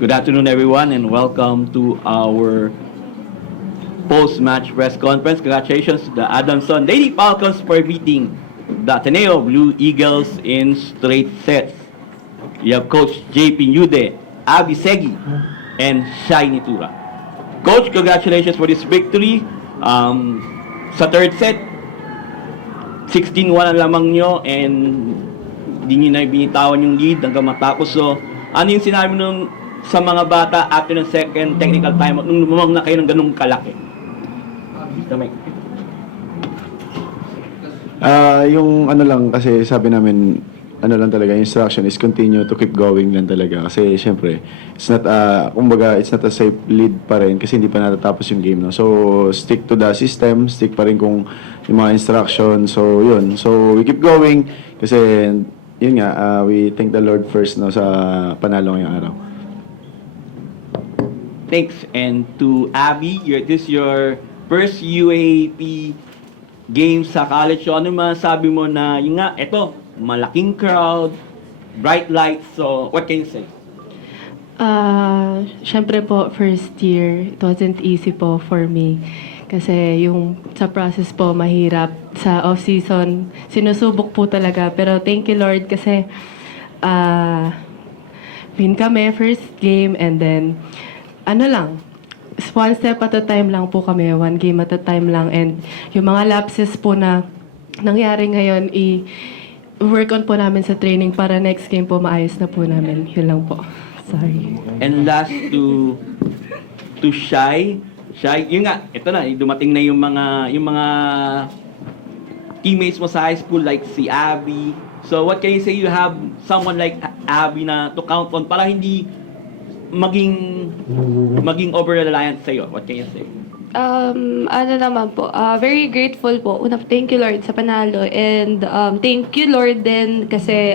Good afternoon, everyone, and welcome to our post-match press conference. Congratulations to the Adamson Lady Falcons for beating the Ateneo Blue Eagles in straight sets. You have Coach JP Nude, Abby Segi, and Shai Nitura. Coach, congratulations for this victory. Sa third set, 16-1 ang lamang nyo and hindi nyo na binitawan yung lead hanggang matapos. So, ano yung sinabi nung sa mga bata after ng second technical timeout nung lumamang na kayo ng ganung kalaki? Yung ano lang kasi sabi namin ano lang talaga, instruction is continue to keep going lang talaga kasi syempre it's not kumbaga it's not a safe lead pa rin kasi hindi pa natatapos yung game, no. So stick to the system, stick pa rin kung yung mga instruction. So yun, so we keep going kasi yun nga, we thank the Lord first, no, sa panalo ngayong araw. Thanks. And to Abby, this is your first UAP game sa college. So ano masabi mo na yun nga, eto, malaking crowd, bright lights. So what can you say? Syempre po, first year, it wasn't easy po for me. Kasi yung sa process po, mahirap. Sa off-season, sinusubok po talaga. Pero thank you, Lord, kasi win kami, first game, and then, ano lang, one step at a time lang po kami, one game at a time lang. And yung mga lapses po na nangyari ngayon, work on po namin sa training para next game po maayos na po namin. Yun lang po. Sorry. And last to Shai. Shai, yun nga, ito na, dumating na yung mga teammates mo sa high school like si Abby. So what can you say, you have someone like Abby na to count on para hindi maging over-reliant sa'yo? What can you say? Ano naman po, very grateful po. Una, thank you Lord sa panalo and thank you Lord din kasi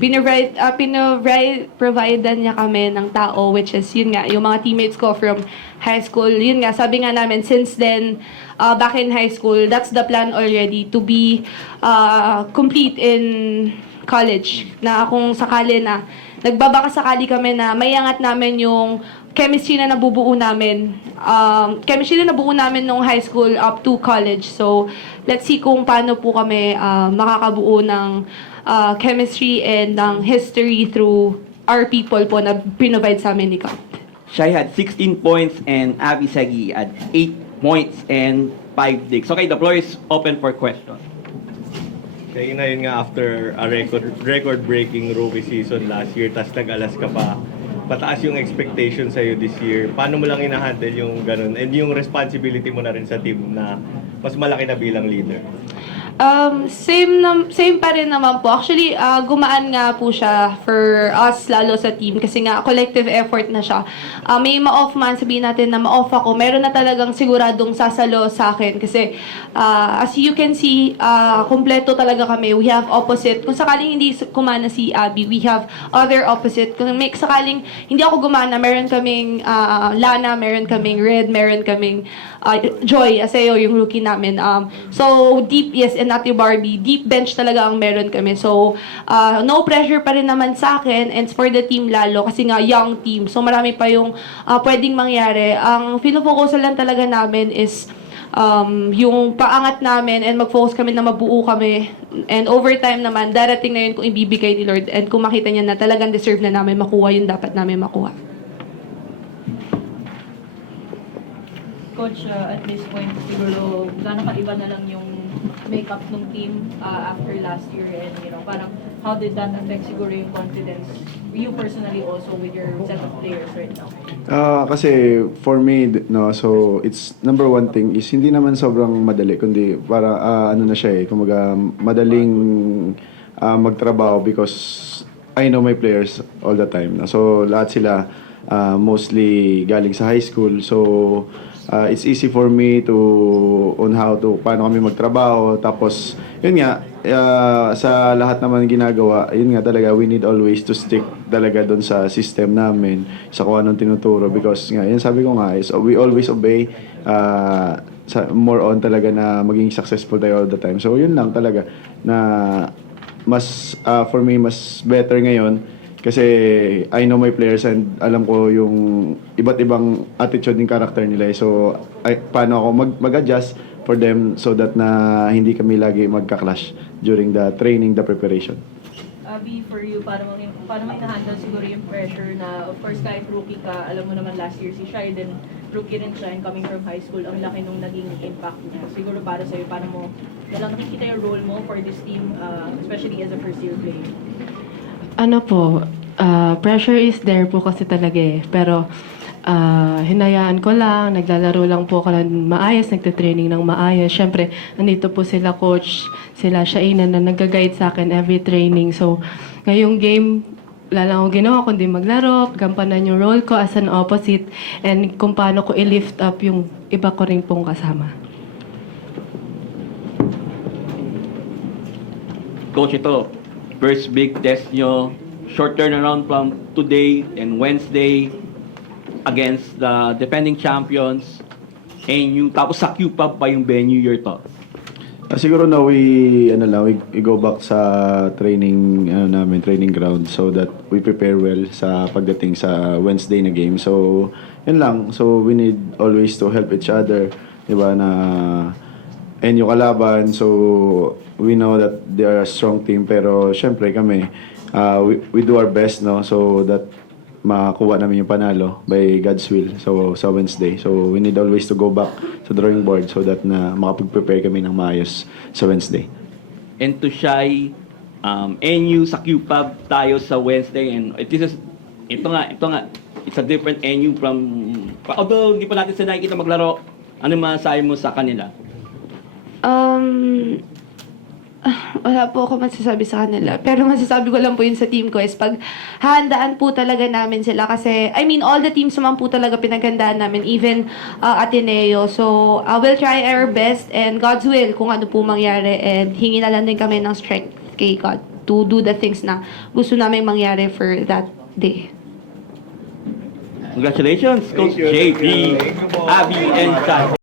pinovidean niya kami ng tao, which is yun nga, yung mga teammates ko from high school. Yun nga, sabi nga namin, since then, back in high school, that's the plan already to be complete in college. Na kung sakali na, nagbabaka sakali kami na mayangat namin yung chemistry na nabubuo namin. Chemistry na nabuo namin nung high school up to college. So, let's see kung paano po kami makakabuo ng chemistry and ng history through our people po na pinovide sa amin ni Kat. Shai had 16 points and Abby Segi had 8 points and 5 digs. Okay, the floor is open for questions. Kaya na yun nga, after a record-breaking rookie season last year, tas nag-alas ka pa, pataas yung expectation sa'yo this year. Paano mo lang ina-handle yung ganun? And yung responsibility mo na rin sa team na mas malaki na bilang leader? Same pa rin naman po. Actually, gumaan nga po siya for us, lalo sa team. Kasi nga, collective effort na siya. May ma-off man, sabihin natin na ma-off ako. Meron na talagang siguradong sasalo sa akin. Kasi, as you can see, kompleto talaga kami. We have opposite. Kung sakaling hindi kumana si Abby, we have other opposite. Kung may sakaling hindi ako gumana, meron kaming Lana, meron kaming Red, meron kaming Joy, Aseo, yung rookie namin. So, deep, yes, and not yung Barbie. Deep bench talaga ang meron kami. So, no pressure pa rin naman sa akin and for the team lalo kasi nga young team. So, marami pa yung pwedeng mangyari. Ang fino-focus lang talaga namin is yung paangat namin and mag-focus kami na mabuo kami. And overtime naman, darating na yun kung ibibigay ni Lord and kung makita niya na talagang deserve na namin makuha yung dapat namin makuha. Coach, at this point, siguro, gano'n kaiba na lang yung makeup ng team after last year and, you know, parang how did that affect siguro yung confidence, you personally also with your set of players right now? Kasi for me, no, so it's number one thing is hindi naman sobrang madali, kundi para ano na siya kumaga madaling magtrabaho because I know my players all the time. So lahat sila mostly galing sa high school. So it's easy for me to on how to paano kami magtrabaho. Tapos yun nga sa lahat naman ginagawa, yun nga talaga we need always to stick talaga doon sa system namin, sa kung anong tinuturo because nga yun sabi ko nga is we always obey more on talaga na maging successful tayo all the time. So yun lang talaga na mas for me mas better ngayon Kasi I know my players and alam ko yung iba't ibang attitude and character nila. So, paano ako mag-adjust for them so that na hindi kami lagi magka-clash during the training, the preparation. Abby, for you, paano mo ina-handle siguro yung pressure na, of course, kahit rookie ka, alam mo naman last year si Shai, then rookie rin siya and coming from high school, ang laki nung naging impact niya. Siguro para sa'yo, paano mo nalang nakikita yung role mo for this team, especially as a first-year player? Ano po, pressure is there po kasi talaga eh. Pero hinayaan ko lang, naglalaro lang po ako ng maayos, nagtitraining ng maayos. Siyempre, nandito po sila coach, sila Shaina na nag-guide sa akin every training. So, ngayong game, wala lang ako ginawa kundi maglaro, gampanan yung role ko as an opposite, and kung paano ko i-lift up yung iba ko rin pong kasama. Coach, ito, first big test nyo, short turnaround from today and Wednesday against the defending champions, NU, tapos sa QPAB pa yung venue, your thoughts? Siguro na we go back sa training training ground so that we prepare well sa pagdating sa Wednesday na game. So, yun lang. So, we need always to help each other, 'di ba, na NU kalaban. So, we know that they are a strong team pero syempre kami we do our best, no, so that makakuha namin yung panalo by God's will sa Wednesday. So we need always to go back sa drawing board so that na makapag-prepare kami ng maayos sa Wednesday. And to Shai, NU sa QPAB tayo sa Wednesday, and ito nga, it's a different NU from, although hindi pa natin sila nakikita maglaro, ano masasabi mo sa kanila? Wala po ako masasabi sa kanila. Pero masasabi ko lang po yun sa team ko is pag hahandaan po talaga namin sila. Kasi, I mean, all the teams naman po talaga pinaghandaan namin. Even Ateneo. So, we'll try our best and God's will kung ano po mangyari. And hingi na lang din kami ng strength kay God to do the things na gusto namin mangyari for that day. Congratulations, Coach JP, Abby, and Shai.